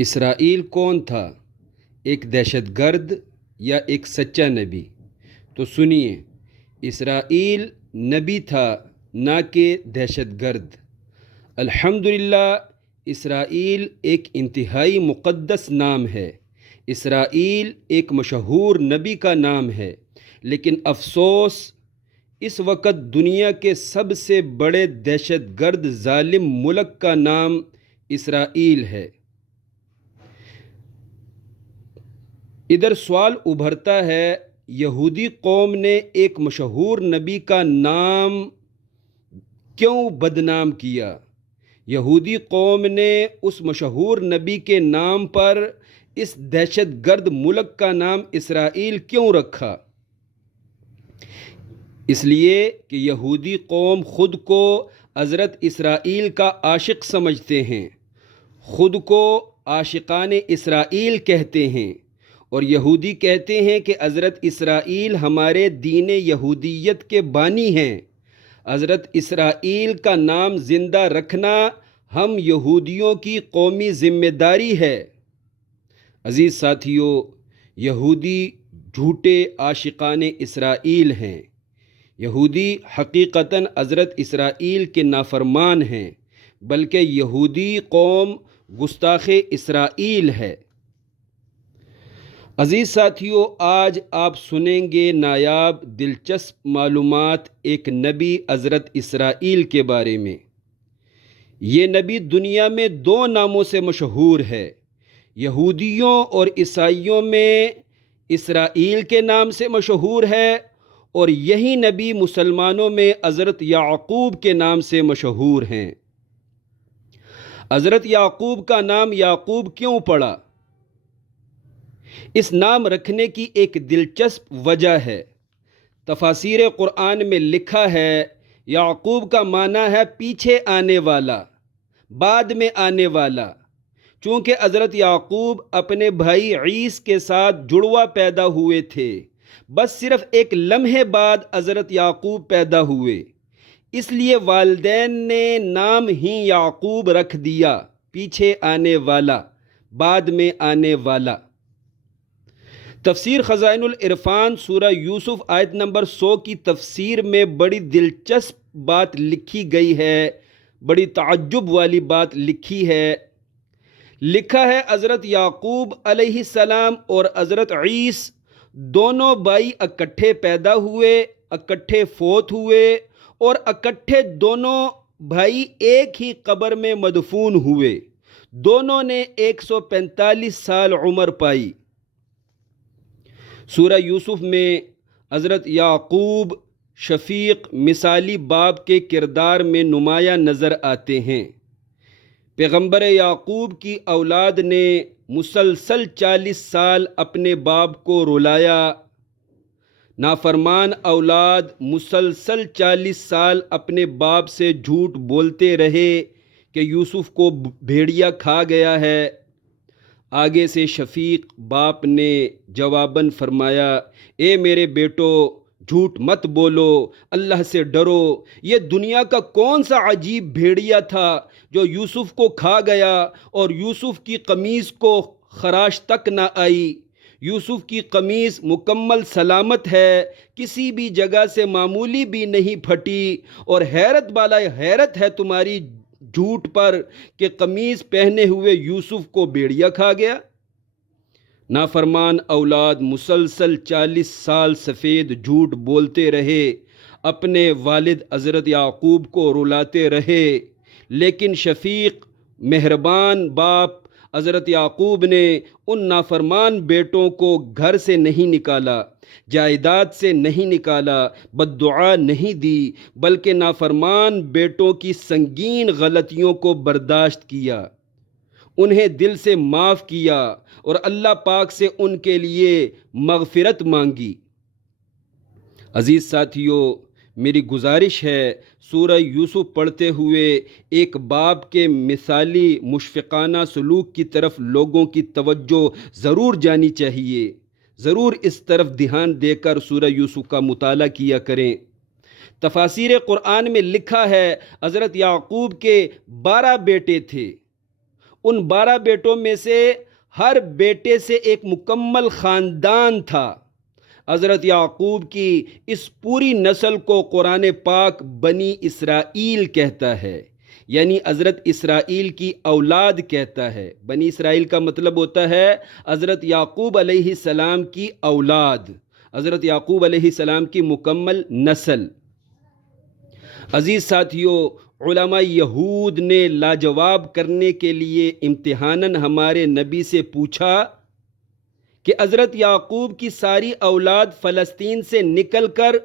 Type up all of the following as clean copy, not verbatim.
اسرائیل کون تھا؟ ایک دہشت گرد یا ایک سچا نبی؟ تو سنیے، اسرائیل نبی تھا نہ کہ دہشت گرد۔ الحمدللہ، اسرائیل ایک انتہائی مقدس نام ہے۔ اسرائیل ایک مشہور نبی کا نام ہے، لیکن افسوس اس وقت دنیا کے سب سے بڑے دہشت گرد ظالم ملک کا نام اسرائیل ہے۔ ادھر سوال ابھرتا ہے، یہودی قوم نے ایک مشہور نبی کا نام کیوں بدنام کیا؟ یہودی قوم نے اس مشہور نبی کے نام پر اس دہشت گرد ملک کا نام اسرائیل کیوں رکھا؟ اس لیے کہ یہودی قوم خود کو حضرت اسرائیل کا عاشق سمجھتے ہیں، خود کو عاشقان اسرائیل کہتے ہیں، اور یہودی کہتے ہیں کہ حضرت اسرائیل ہمارے دین یہودیت کے بانی ہیں۔ حضرت اسرائیل کا نام زندہ رکھنا ہم یہودیوں کی قومی ذمہ داری ہے۔ عزیز ساتھیو، یہودی جھوٹے عاشقان اسرائیل ہیں۔ یہودی حقیقتاً حضرت اسرائیل کے نافرمان ہیں، بلکہ یہودی قوم گستاخ اسرائیل ہے۔ عزیز ساتھیو، آج آپ سنیں گے نایاب دلچسپ معلومات ایک نبی حضرت اسرائیل کے بارے میں۔ یہ نبی دنیا میں دو ناموں سے مشہور ہے، یہودیوں اور عیسائیوں میں اسرائیل کے نام سے مشہور ہے، اور یہی نبی مسلمانوں میں حضرت یعقوب کے نام سے مشہور ہیں۔ حضرت یعقوب کا نام یعقوب کیوں پڑا؟ اس نام رکھنے کی ایک دلچسپ وجہ ہے۔ تفاسیر قرآن میں لکھا ہے، یعقوب کا معنی ہے پیچھے آنے والا، بعد میں آنے والا۔ چونکہ حضرت یعقوب اپنے بھائی عیس کے ساتھ جڑوا پیدا ہوئے تھے، بس صرف ایک لمحے بعد حضرت یعقوب پیدا ہوئے، اس لیے والدین نے نام ہی یعقوب رکھ دیا، پیچھے آنے والا، بعد میں آنے والا۔ تفسیر خزائن العرفان سورہ یوسف آیت نمبر 100 کی تفسیر میں بڑی دلچسپ بات لکھی گئی ہے، بڑی تعجب والی بات لکھی ہے۔ لکھا ہے، حضرت یعقوب علیہ السلام اور حضرت عیس دونوں بھائی اکٹھے پیدا ہوئے، اکٹھے فوت ہوئے، اور اکٹھے دونوں بھائی ایک ہی قبر میں مدفون ہوئے۔ دونوں نے 145 سال عمر پائی۔ سورہ یوسف میں حضرت یعقوب شفیق مثالی باپ کے کردار میں نمایاں نظر آتے ہیں۔ پیغمبر یعقوب کی اولاد نے مسلسل 40 سال اپنے باپ کو رلایا۔ نافرمان اولاد مسلسل 40 سال اپنے باپ سے جھوٹ بولتے رہے کہ یوسف کو بھیڑیا کھا گیا ہے۔ آگے سے شفیق باپ نے جواباً فرمایا، اے میرے بیٹو، جھوٹ مت بولو، اللہ سے ڈرو۔ یہ دنیا کا کون سا عجیب بھیڑیا تھا جو یوسف کو کھا گیا اور یوسف کی قمیص کو خراش تک نہ آئی؟ یوسف کی قمیص مکمل سلامت ہے، کسی بھی جگہ سے معمولی بھی نہیں پھٹی، اور حیرت بالائے حیرت ہے تمہاری جھوٹ پر کہ قمیص پہنے ہوئے یوسف کو بھیڑیا کھا گیا۔ نافرمان اولاد مسلسل 40 سال سفید جھوٹ بولتے رہے، اپنے والد حضرت یعقوب کو رلاتے رہے، لیکن شفیق مہربان باپ حضرت یعقوب نے ان نافرمان بیٹوں کو گھر سے نہیں نکالا، جائیداد سے نہیں نکالا، بد دعا نہیں دی، بلکہ نافرمان بیٹوں کی سنگین غلطیوں کو برداشت کیا، انہیں دل سے معاف کیا، اور اللہ پاک سے ان کے لیے مغفرت مانگی۔ عزیز ساتھیو، میری گزارش ہے، سورہ یوسف پڑھتے ہوئے ایک باپ کے مثالی مشفقانہ سلوک کی طرف لوگوں کی توجہ ضرور جانی چاہیے۔ ضرور اس طرف دھیان دے کر سورہ یوسف کا مطالعہ کیا کریں۔ تفاسیر قرآن میں لکھا ہے، حضرت یعقوب کے 12 بیٹے تھے، ان 12 بیٹوں میں سے ہر بیٹے سے ایک مکمل خاندان تھا۔ حضرت یعقوب کی اس پوری نسل کو قرآن پاک بنی اسرائیل کہتا ہے، یعنی حضرت اسرائیل کی اولاد کہتا ہے۔ بنی اسرائیل کا مطلب ہوتا ہے حضرت یعقوب علیہ السلام کی اولاد، حضرت یعقوب علیہ السلام کی مکمل نسل۔ عزیز ساتھیو، علماء یہود نے لاجواب کرنے کے لیے امتحاناً ہمارے نبی سے پوچھا کہ حضرت یعقوب کی ساری اولاد فلسطین سے نکل کر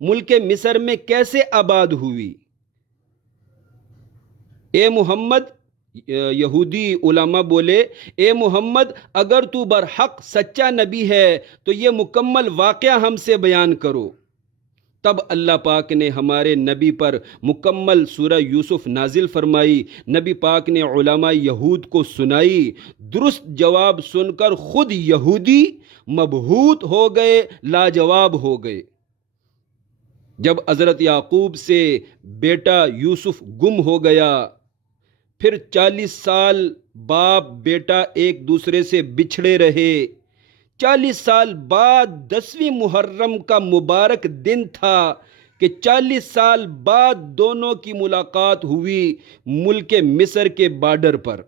ملک مصر میں کیسے آباد ہوئی؟ اے محمد، یہودی علماء بولے، اے محمد اگر تو برحق سچا نبی ہے تو یہ مکمل واقعہ ہم سے بیان کرو۔ تب اللہ پاک نے ہمارے نبی پر مکمل سورہ یوسف نازل فرمائی۔ نبی پاک نے علماء یہود کو سنائی۔ درست جواب سن کر خود یہودی مبہوت ہو گئے، لاجواب ہو گئے۔ جب حضرت یعقوب سے بیٹا یوسف گم ہو گیا، پھر 40 سال باپ بیٹا ایک دوسرے سے بچھڑے رہے۔ 40 سال بعد 10ویں محرم کا مبارک دن تھا کہ 40 سال بعد دونوں کی ملاقات ہوئی ملک مصر کے بارڈر پر۔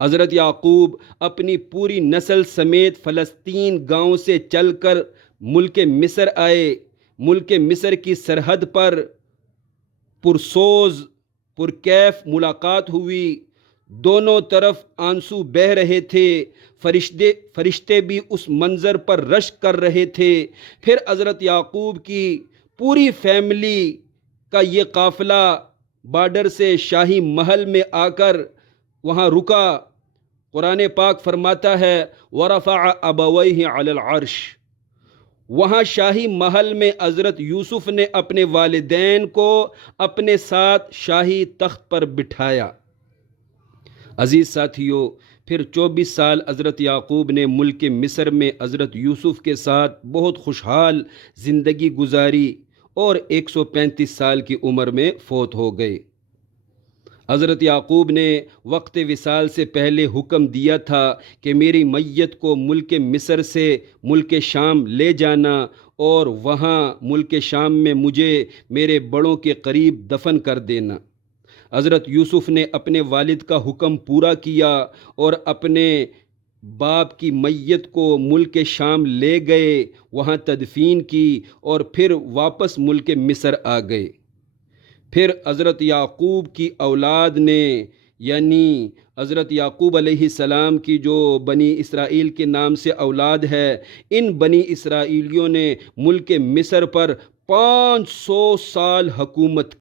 حضرت یعقوب اپنی پوری نسل سمیت فلسطین گاؤں سے چل کر ملک مصر آئے۔ ملک مصر کی سرحد پر پرسوز پرکیف ملاقات ہوئی۔ دونوں طرف آنسو بہہ رہے تھے۔ فرشتے بھی اس منظر پر رشک کر رہے تھے۔ پھر حضرت یعقوب کی پوری فیملی کا یہ قافلہ بارڈر سے شاہی محل میں آ کر وہاں رکا۔ قرآن پاک فرماتا ہے وَرَفَعَ أَبَوَيْهِ عَلَى الْعَرْشِ، وہاں شاہی محل میں حضرت یوسف نے اپنے والدین کو اپنے ساتھ شاہی تخت پر بٹھایا۔ عزیز ساتھیو، پھر 24 سال حضرت یعقوب نے ملک مصر میں حضرت یوسف کے ساتھ بہت خوشحال زندگی گزاری اور 135 سال کی عمر میں فوت ہو گئے۔ حضرت یعقوب نے وقت وصال سے پہلے حکم دیا تھا کہ میری میت کو ملک مصر سے ملک شام لے جانا اور وہاں ملک شام میں مجھے میرے بڑوں کے قریب دفن کر دینا۔ حضرت یوسف نے اپنے والد کا حکم پورا کیا اور اپنے باپ کی میت کو ملک شام لے گئے، وہاں تدفین کی اور پھر واپس ملک مصر آ گئے۔ پھر حضرت یعقوب کی اولاد نے، یعنی حضرت یعقوب علیہ السلام کی جو بنی اسرائیل کے نام سے اولاد ہے، ان بنی اسرائیلیوں نے ملک مصر پر 500 سال حکومت